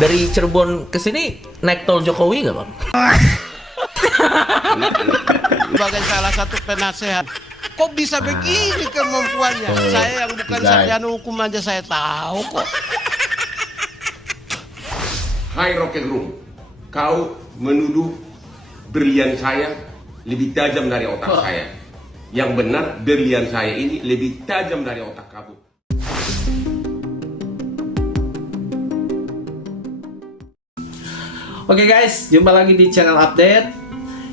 Dari Cirebon ke sini naik tol Jokowi nggak bang? Sebagai salah satu penasehat, kok bisa begini kemampuannya? Saya yang bukan sarjana hukum aja saya tahu kok. Hai Rocket Room, kau menuduh berlian saya lebih tajam dari otak saya. Yang benar, berlian saya ini lebih tajam dari otak kamu. Oke guys, jumpa lagi di channel update.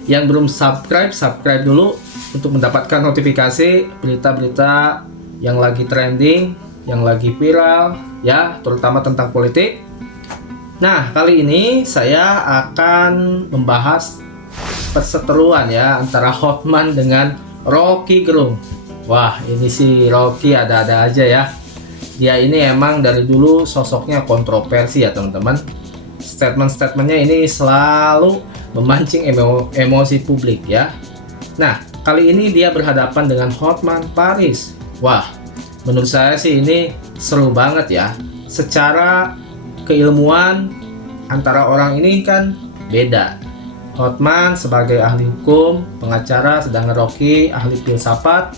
Yang belum subscribe, subscribe dulu untuk mendapatkan notifikasi berita-berita yang lagi trending, yang lagi viral, ya, terutama tentang politik. Nah, kali ini saya akan membahas perseteruan ya antara Hotman dengan Rocky Gerung. Wah, ini si Rocky ada-ada aja ya. Dia ini emang dari dulu sosoknya kontroversi ya teman-teman. Statement-statementnya ini selalu memancing emosi publik ya. Nah, kali ini dia berhadapan dengan Hotman Paris. Wah, menurut saya sih ini seru banget ya. Secara keilmuan antara orang ini kan beda. Hotman sebagai ahli hukum, pengacara, sedangkan Rocky ahli filsafat.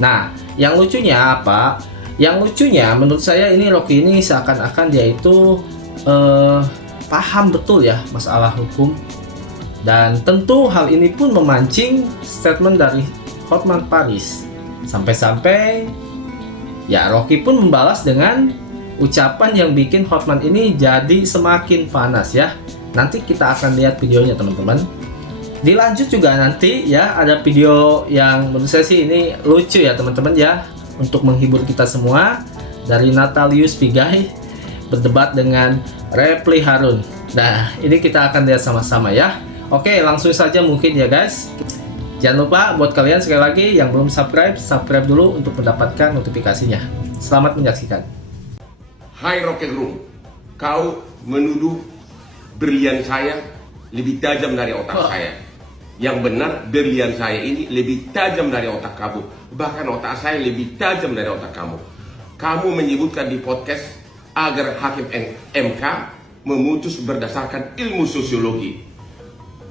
Nah, yang lucunya apa? Yang lucunya menurut saya ini Rocky ini seakan-akan dia itu paham betul ya masalah hukum, dan tentu hal ini pun memancing statement dari Hotman Paris. Sampai-sampai ya Rocky pun membalas dengan ucapan yang bikin Hotman ini jadi semakin panas ya. Nanti kita akan lihat videonya teman-teman. Dilanjut juga nanti ya ada video yang menurut saya sih ini lucu ya teman-teman ya, untuk menghibur kita semua, dari Natalius Pigai berdebat dengan Refli Harun. Nah, ini kita akan lihat sama-sama ya. Oke, langsung saja mungkin ya guys. Jangan lupa buat kalian sekali lagi yang belum subscribe, subscribe dulu untuk mendapatkan notifikasinya. Selamat menyaksikan. Hai Rocket Room, kau menuduh berlian saya lebih tajam dari otak saya. Yang benar, berlian saya ini lebih tajam dari otak kamu. Bahkan otak saya lebih tajam dari otak kamu. Kamu menyebutkan di podcast agar hakim MK memutus berdasarkan ilmu sosiologi.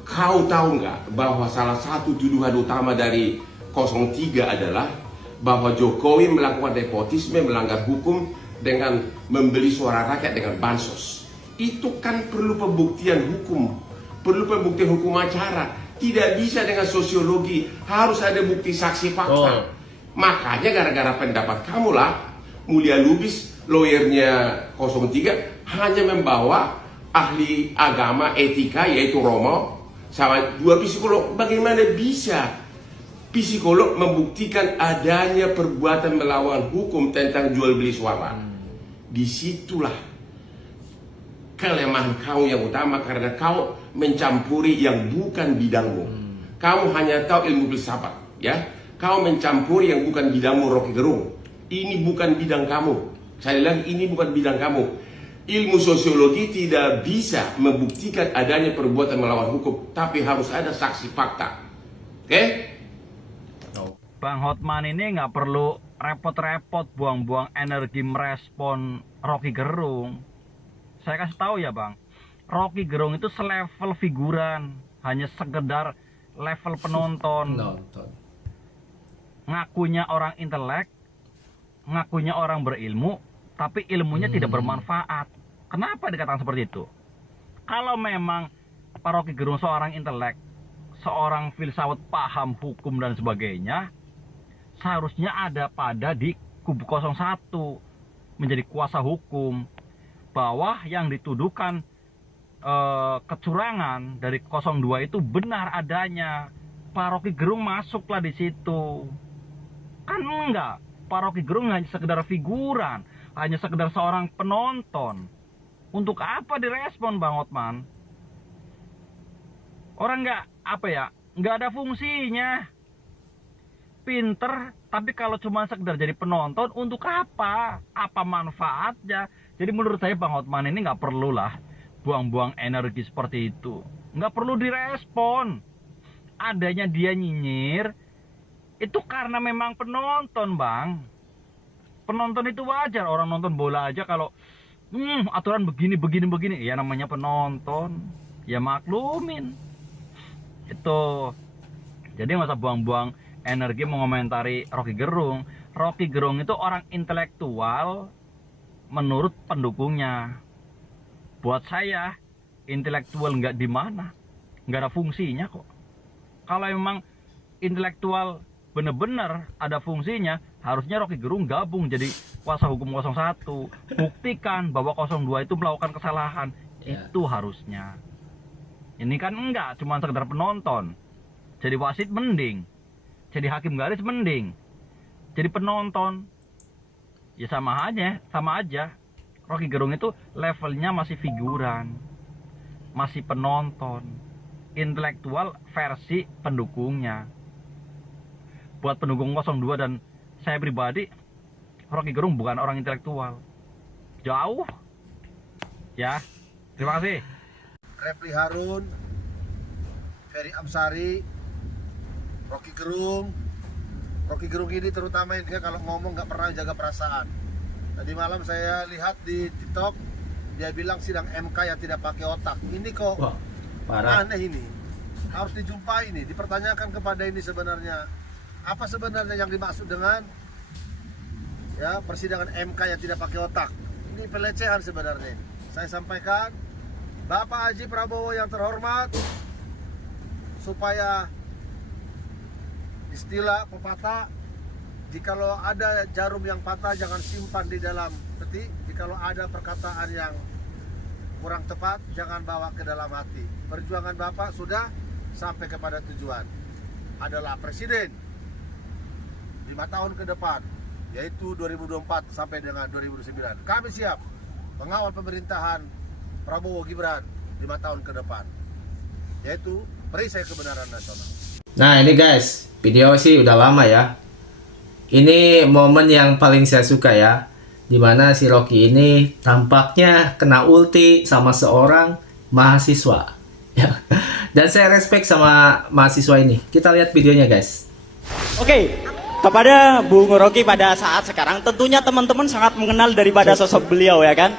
Kau tahu nggak bahwa salah satu tuduhan utama dari 03 adalah bahwa Jokowi melakukan nepotisme, melanggar hukum dengan membeli suara rakyat dengan bansos. Itu kan perlu pembuktian hukum, perlu pembuktian hukum acara. Tidak bisa dengan sosiologi, harus ada bukti saksi fakta. Makanya gara-gara pendapat kamu lah, Mulia Lubis, lawyernya 03, hanya membawa ahli agama etika yaitu Romo sama dua psikolog. Bagaimana bisa psikolog membuktikan adanya perbuatan melawan hukum tentang jual beli suara? Disitulah kelemahan kau yang utama, karena kau mencampuri yang bukan bidangmu. Kamu hanya tahu ilmu filsafat ya. Kau mencampuri yang bukan bidangmu, Rocky Gerung. Ini bukan bidang kamu. Sekali lagi, ini bukan bidang kamu. Ilmu sosiologi tidak bisa membuktikan adanya perbuatan melawan hukum, tapi harus ada saksi fakta. Oke? Bang Hotman ini nggak perlu repot-repot buang-buang energi merespon Rocky Gerung. Saya kasih tahu ya Bang, Rocky Gerung itu selevel figuran, hanya sekedar level penonton. Ngakunya orang intelek, ngakunya orang berilmu, tapi ilmunya tidak bermanfaat. Kenapa dikatakan seperti itu? Kalau memang Pak Rocky Gerung seorang intelek, seorang filsafat, paham hukum dan sebagainya, seharusnya ada pada di kubu 01 menjadi kuasa hukum, bahwa yang dituduhkan kecurangan dari 02 itu benar adanya. Pak Rocky Gerung masuklah di situ. Kan enggak, Pak Rocky Gerung hanya sekedar figuran, hanya sekedar seorang penonton. Untuk apa direspon Bang Hotman? Orang nggak ada fungsinya. Pinter, tapi kalau cuma sekedar jadi penonton, untuk apa? Apa manfaatnya? Jadi menurut saya Bang Hotman ini nggak perlu lah buang-buang energi seperti itu. Nggak perlu direspon. Adanya dia nyinyir, itu karena memang penonton Bang. Penonton itu wajar, orang nonton bola aja kalau aturan begini. Ya namanya penonton, ya maklumin. Itu. Jadi nggak usah buang-buang energi mengomentari Rocky Gerung. Rocky Gerung itu orang intelektual menurut pendukungnya. Buat saya, intelektual nggak di mana, nggak ada fungsinya kok. Kalau memang intelektual bener-bener ada fungsinya, harusnya Rocky Gerung gabung jadi kuasa hukum 01. Buktikan bahwa 02 itu melakukan kesalahan. Itu harusnya. Ini kan enggak, cuma sekedar penonton. Jadi wasit mending, jadi hakim garis mending, jadi penonton. Ya sama aja. Rocky Gerung itu levelnya masih figuran, masih penonton, intelektual versi pendukungnya. Buat pendukung 02 dan saya pribadi, Rocky Gerung bukan orang intelektual. Jauh. Ya, terima kasih. Refli Harun, Ferry Amsari, Rocky Gerung ini terutama dia kalau ngomong nggak pernah jaga perasaan. Tadi malam saya lihat di TikTok, dia bilang sidang MK yang tidak pakai otak. Ini kok parah. aneh ini. Harus dijumpai ini, dipertanyakan kepada ini sebenarnya. Apa sebenarnya yang dimaksud dengan ya persidangan MK yang tidak pakai otak? Ini pelecehan sebenarnya. Saya sampaikan, Bapak Haji Prabowo yang terhormat, supaya istilah pepatah, jikalau ada jarum yang patah jangan simpan di dalam peti, jikalau ada perkataan yang kurang tepat jangan bawa ke dalam hati. Perjuangan Bapak sudah sampai kepada tujuan, adalah presiden 5 tahun ke depan, yaitu 2024 sampai dengan 2029. Kami siap mengawal pemerintahan Prabowo Gibran 5 tahun ke depan, yaitu perisai kebenaran nasional. Nah ini guys, video sih udah lama ya. Ini momen yang paling saya suka ya, dimana si Rocky ini tampaknya kena ulti sama seorang mahasiswa ya. Dan saya respect sama mahasiswa ini. Kita lihat videonya guys. Oke, kepada Bung Rocky pada saat sekarang tentunya teman-teman sangat mengenal daripada sosok beliau ya kan.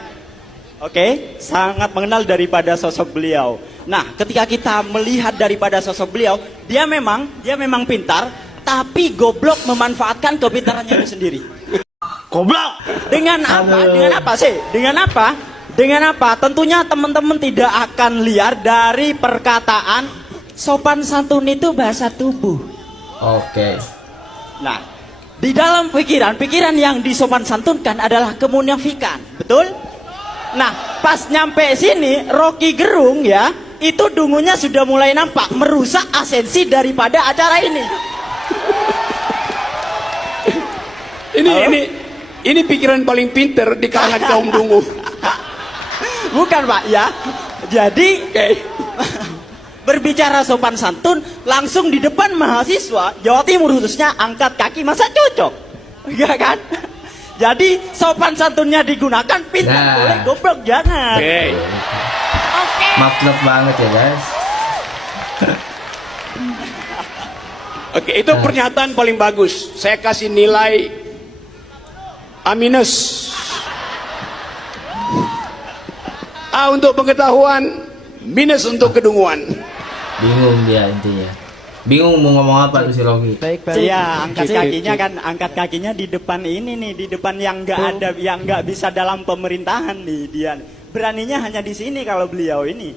Oke, sangat mengenal daripada sosok beliau. Nah, ketika kita melihat daripada sosok beliau, dia memang pintar, tapi goblok memanfaatkan kepintarannya itu sendiri. Goblok. Dengan apa? Dengan apa sih? Dengan apa? Tentunya teman-teman tidak akan liar dari perkataan sopan santun itu bahasa tubuh. Oke. Nah, di dalam pikiran yang disopan santunkan adalah kemunafikan, betul? Nah, pas nyampe sini Rocky Gerung ya, itu dungunya sudah mulai nampak merusak esensi daripada acara ini. Ini pikiran paling pinter di kalangan kaum dungu. Bukan Pak ya. Jadi berbicara sopan santun langsung di depan mahasiswa Jawa Timur khususnya angkat kaki, masa cocok? Enggak kan? Jadi sopan santunnya digunakan, pintar boleh, goblok jangan. Oke. Makluk banget ya guys. Oke, itu pernyataan paling bagus. Saya kasih nilai A-. A untuk pengetahuan, minus untuk kedunguan. Bingung dia intinya. Bingung mau ngomong apa tuh si Rocky. Iya, angkat kakinya di depan ini nih, di depan yang nggak bisa dalam pemerintahan nih dia. Beraninya hanya di sini kalau beliau ini.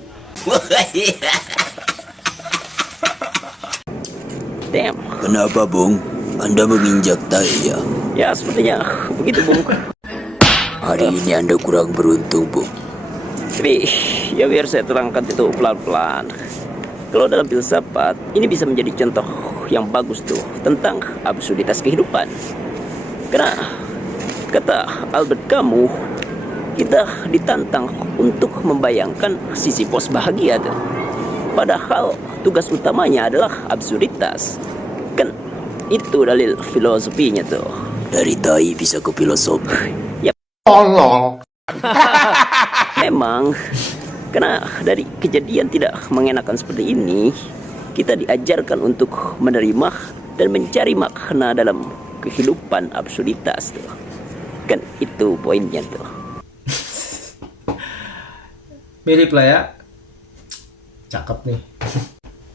Damn. Kenapa, Bung? Anda menginjak saya. Ya, sepertinya begitu, Bung. Hari ini Anda kurang beruntung, Bung. Tapi, ya biar saya terangkan itu pelan-pelan. Kalau dalam filsafat, ini bisa menjadi contoh yang bagus tuh tentang absurditas kehidupan. Karena kata Albert Camus, kita ditantang untuk membayangkan sisi pos bahagia tuh. Padahal tugas utamanya adalah absurditas. Kan itu dalil filosofinya tuh. Dari tai bisa ke filosofi. Ya. Tolong. Memang karena dari kejadian tidak mengenakan seperti ini, kita diajarkan untuk menerima dan mencari makna dalam kehidupan absurditas tuh. Kan itu poinnya tuh. Mirip lah ya. Cakep nih.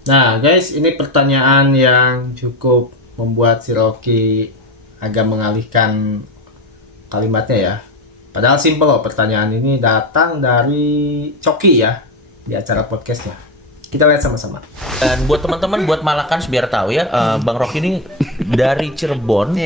Nah guys, ini pertanyaan yang cukup membuat si Rocky agak mengalihkan kalimatnya ya. Padahal simple loh, pertanyaan ini datang dari Coki ya di acara podcastnya. Kita lihat sama-sama. Dan buat teman-teman, buat Malakans biar tahu ya, Bang Rocky ini dari Cirebon,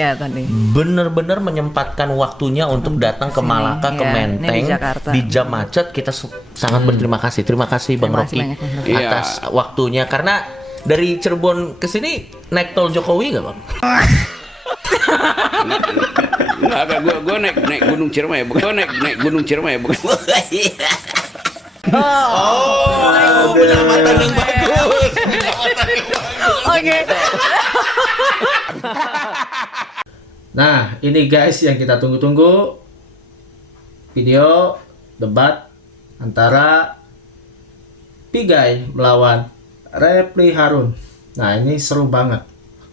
bener-bener menyempatkan waktunya untuk datang ke Malaka, ke Menteng, di jam macet. Kita sangat berterima kasih. Terima kasih Bang Rocky atas waktunya. Karena dari Cirebon ke sini naik tol Jokowi nggak Bang? Enggak, gue naik Gunung Ciremai, bukan naik Gunung Ciremai, bukan. Penyelamatan yang bagus. Oke. Nah, ini guys yang kita tunggu-tunggu. Video debat antara Pigai melawan Refli Harun. Nah, ini seru banget.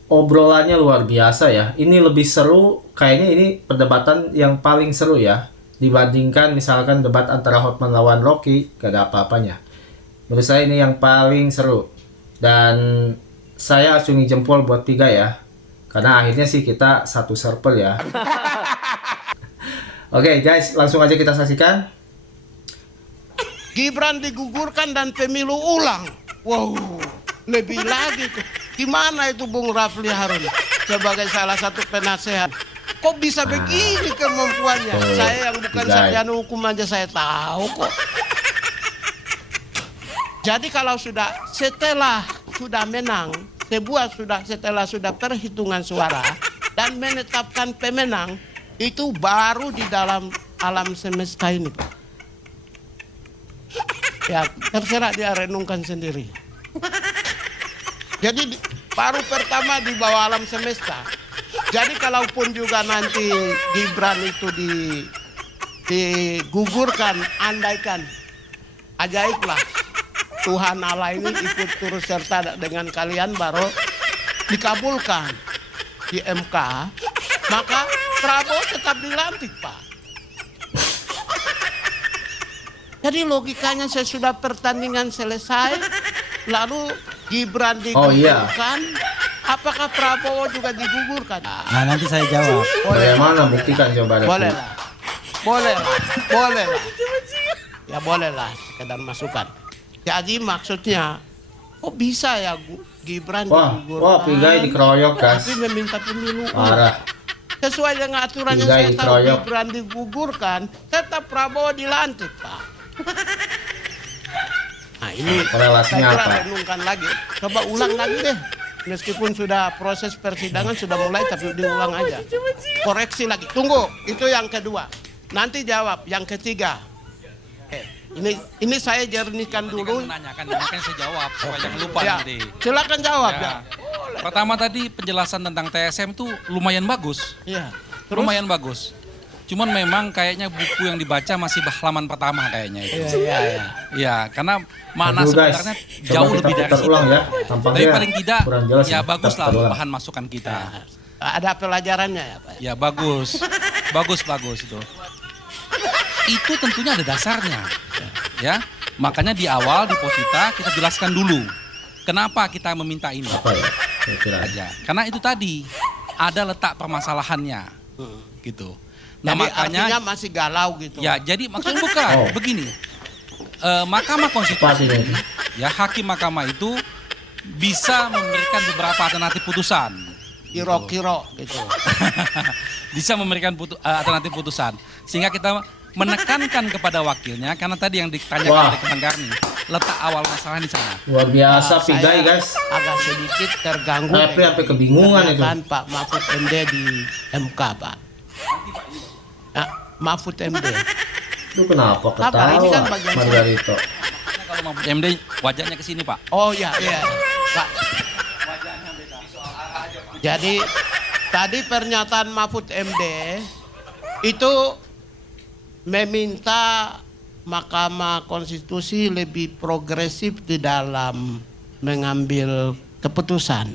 Obrolannya luar biasa ya. Ini lebih seru, kayaknya ini perdebatan yang paling seru ya. Dibandingkan misalkan debat antara Hotman lawan Rocky, gak ada apa-apanya. Menurut saya ini yang paling seru. Dan saya acungi jempol buat Pigai ya. Karena akhirnya sih kita satu circle ya. Oke guys, langsung aja kita saksikan. Gibran digugurkan dan pemilu ulang. Wow, lebih lagi tuh. Gimana itu Bung Refli Harun sebagai salah satu penasehat? Kok bisa begini kemampuannya? Saya yang bukan sarjana hukum aja saya tahu kok. Jadi kalau setelah sudah menang, setelah sudah perhitungan suara dan menetapkan pemenang, itu baru di dalam alam semesta ini, Pak. Ya, terserah dia renungkan sendiri. Jadi baru pertama di bawah alam semesta. Jadi kalaupun juga nanti Gibran itu digugurkan, andaikan ajaiblah Tuhan Allah ini ikut turut serta dengan kalian baru dikabulkan di MK, maka Prabowo tetap dilantik, Pak. Jadi logikanya sesudah pertandingan selesai, lalu Gibran digugurkan, apakah Prabowo juga digugurkan? Nah, nanti saya jawab. Bagaimana buktikan coba? Boleh lah. Ya boleh lah, sekedar masukan. Jadi maksudnya, kok bisa ya Gibran digugurkan? Wah, Pigai dikeroyok guys. Tapi meminta pemilu. Parah. Sesuai dengan aturan yang saya tahu, Gibran digugurkan, tetap Prabowo dilantik, Pak. Nah ini korelasinya apa? Renungkan lagi, coba ulang lagi deh. Meskipun sudah proses persidangan sudah mulai, tapi diulang aja. Koreksi lagi. Tunggu, itu yang kedua. Nanti jawab yang ketiga. Ini saya jernihkan dulu. Menanyakan, makanya saya jawab supaya jangan lupa ya, nanti. Silakan jawab ya. Pertama tadi penjelasan tentang TSM itu lumayan bagus. Iya. Lumayan bagus. Cuman memang kayaknya buku yang dibaca masih halaman pertama kayaknya itu. Iya, karena makna sebenarnya jauh lebih dari situ. Ya. Tapi paling tidak ya baguslah bahan masukan kita. Ada pelajarannya ya, Pak. Ya bagus. bagus itu. Itu tentunya ada dasarnya. Ya. Makanya di awal di Posita kita jelaskan dulu kenapa kita meminta ini. Apa ya? Aja. Karena itu tadi ada letak permasalahannya. Gitu. Nah, jadi makanya artinya masih galau gitu. Ya, jadi maksudnya bukan begini. Mahkamah Konstitusi, ya hakim mahkamah itu bisa memberikan beberapa alternatif putusan. Kiro-kiro gitu. Bisa memberikan alternatif putusan. Sehingga kita menekankan kepada wakilnya karena tadi yang ditanyakan oleh Kang Garni, letak awal masalah di sana. Luar biasa Pigai guys. Agak sedikit terganggu. Tapi sampai kebingungan itu. Pak Mahfud MD di MK, Pak. Mahfud MD. Itu kenapa ketawa ini kan bagian Margarito? Kalau Mahfud MD wajahnya ke sini, Pak. Oh iya, Pak. Jadi tadi pernyataan Mahfud MD itu meminta Mahkamah Konstitusi lebih progresif di dalam mengambil keputusan.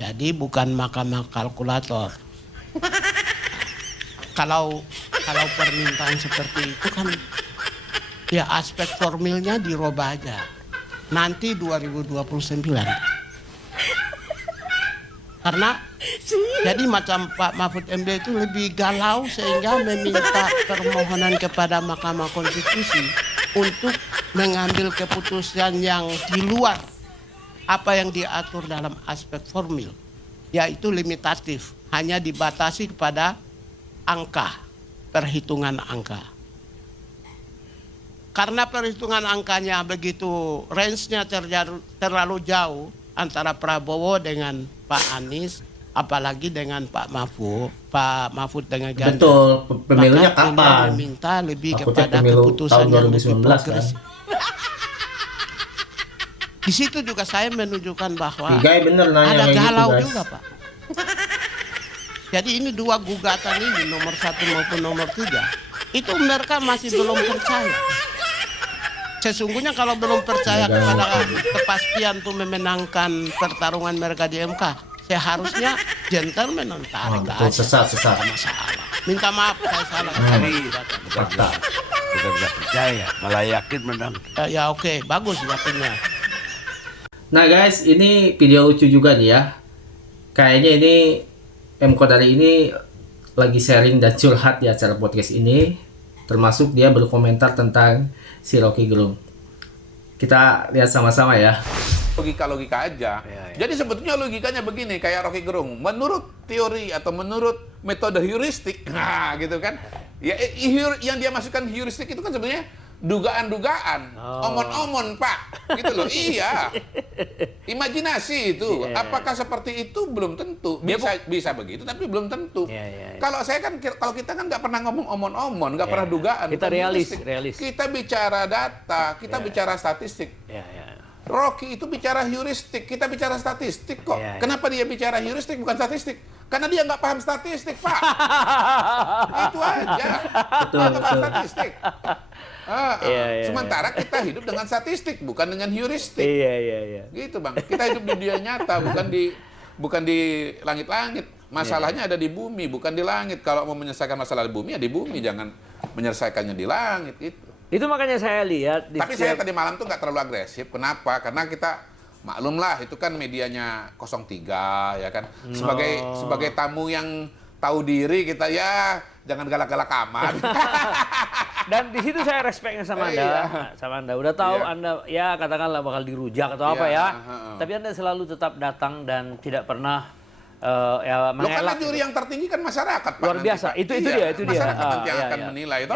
Jadi bukan mahkamah kalkulator. Kalau permintaan seperti itu kan Ya aspek formilnya dirubah aja. Nanti 2029. Karena jadi macam Pak Mahfud MD itu lebih galau sehingga meminta permohonan kepada Mahkamah Konstitusi untuk mengambil keputusan yang di luar apa yang diatur dalam aspek formil, yaitu limitatif, hanya dibatasi kepada angka, perhitungan angka. Karena perhitungan angkanya begitu range-nya terlalu jauh antara Prabowo dengan Pak Anies, apalagi dengan Pak Mahfud dengan Ganjar. Betul, pemilunya maka kapan? Meminta lebih Takutnya kepada pemilu keputusan tahun yang lebih 2019 progresif. Di situ juga saya menunjukkan bahwa bener nanya ada kayak gitu, galau guys. juga, Pak. Jadi ini dua gugatan ini, nomor 1 maupun nomor 3, itu mereka masih belum percaya. Sesungguhnya kalau belum percaya kepada kepastian untuk memenangkan pertarungan mereka di MK, seharusnya gentleman tarik aja. Sesat. Masalah. Minta maaf saya salah. Bukan nggak percaya, malah yakin menang. Ya oke, bagus yakinnya. Nah guys, ini video lucu juga nih ya. Kayaknya ini M Kodari ini lagi sharing dan curhat di acara podcast ini. Termasuk dia berkomentar tentang si Rocky Gerung. Kita lihat sama-sama ya. Logika aja. Jadi sebetulnya logikanya begini, kayak Rocky Gerung. Menurut teori atau menurut metode heuristik, nah gitu kan. Ya, yang dia masukkan heuristik itu kan sebenarnya dugaan-dugaan, omon-omon Pak, gitu loh. Iya, imajinasi itu. Apakah seperti itu belum tentu. Bisa begitu, tapi belum tentu. Kalau saya kan, kalau kita kan nggak pernah ngomong omon-omon, nggak pernah dugaan. Kita realis. Kita bicara data, kita bicara statistik. Rocky itu bicara heuristik, kita bicara statistik kok. Kenapa dia bicara heuristik bukan statistik? Karena dia nggak paham statistik, Pak. Itu aja. Dia nggak paham statistik. Sementara kita hidup dengan statistik, bukan dengan heuristik. Gitu, Bang. Kita hidup di dunia nyata, bukan di langit-langit. Masalahnya ada di bumi, bukan di langit. Kalau mau menyelesaikan masalah di bumi, ya di bumi. Jangan menyelesaikannya di langit. Gitu. Itu makanya saya lihat. Tapi saya tadi malam tuh nggak terlalu agresif. Kenapa? Karena kita maklum lah, itu kan medianya 03, ya kan. Sebagai tamu yang tahu diri, kita ya jangan galak-galak amat. Dan di situ saya respectnya sama Anda, sama Anda. Udah tahu Anda ya katakanlah bakal dirujak atau apa ya. Tapi Anda selalu tetap datang dan tidak pernah Lo karena juri yang tertinggi kan masyarakat, Pak. Luar biasa. Itu dia. Masyarakat nanti yang akan menilai itu.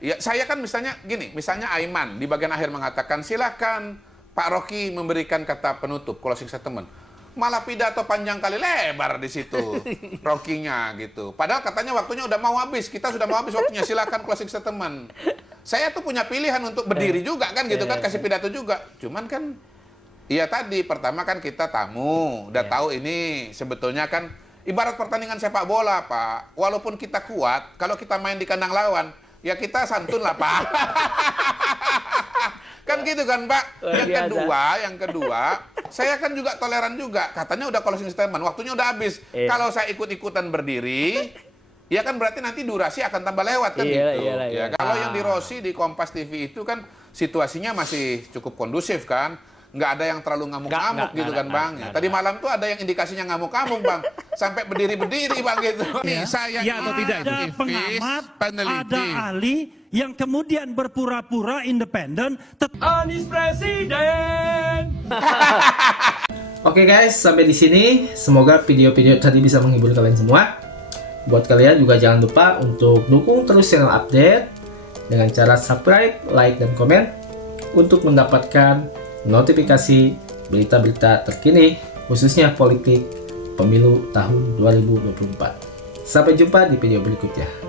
Ya, saya kan misalnya gini, misalnya Aiman di bagian akhir mengatakan silakan Pak Rocky memberikan kata penutup, closing statement. Malah pidato panjang kali lebar di situ Rocky-nya gitu. Padahal katanya waktunya udah mau habis. Kita sudah mau habis waktunya. Silakan closing statement. Saya tuh punya pilihan untuk berdiri juga kan gitu kan, kasih pidato juga. Cuman kan iya tadi, pertama kan kita tamu, udah tahu ini sebetulnya kan ibarat pertandingan sepak bola, Pak. Walaupun kita kuat, kalau kita main di kandang lawan, ya kita santun lah, Pak. Kan gitu kan, Pak. Yang kedua, saya kan juga toleran juga. Katanya udah closing statement, waktunya udah habis. Kalau saya ikut-ikutan berdiri, ya kan berarti nanti durasi akan tambah lewat kan gitu. Ya, kalau yang di Rossi di Kompas TV itu kan situasinya masih cukup kondusif kan. Nggak ada yang terlalu ngamuk-ngamuk gitu kan, Bang. Tadi malam tuh ada yang indikasinya ngamuk-ngamuk, Bang. Sampai berdiri-berdiri, Bang, gitu. Nih, saya atau tidak itu? Ada pengamat, ada ahli yang kemudian berpura-pura independen. Anies Presiden. Oke guys, sampai di sini. Semoga video-video tadi bisa menghibur kalian semua. Buat kalian juga jangan lupa untuk dukung terus channel update dengan cara subscribe, like, dan komen untuk mendapatkan notifikasi berita-berita terkini khususnya politik pemilu tahun 2024. Sampai jumpa di video berikutnya.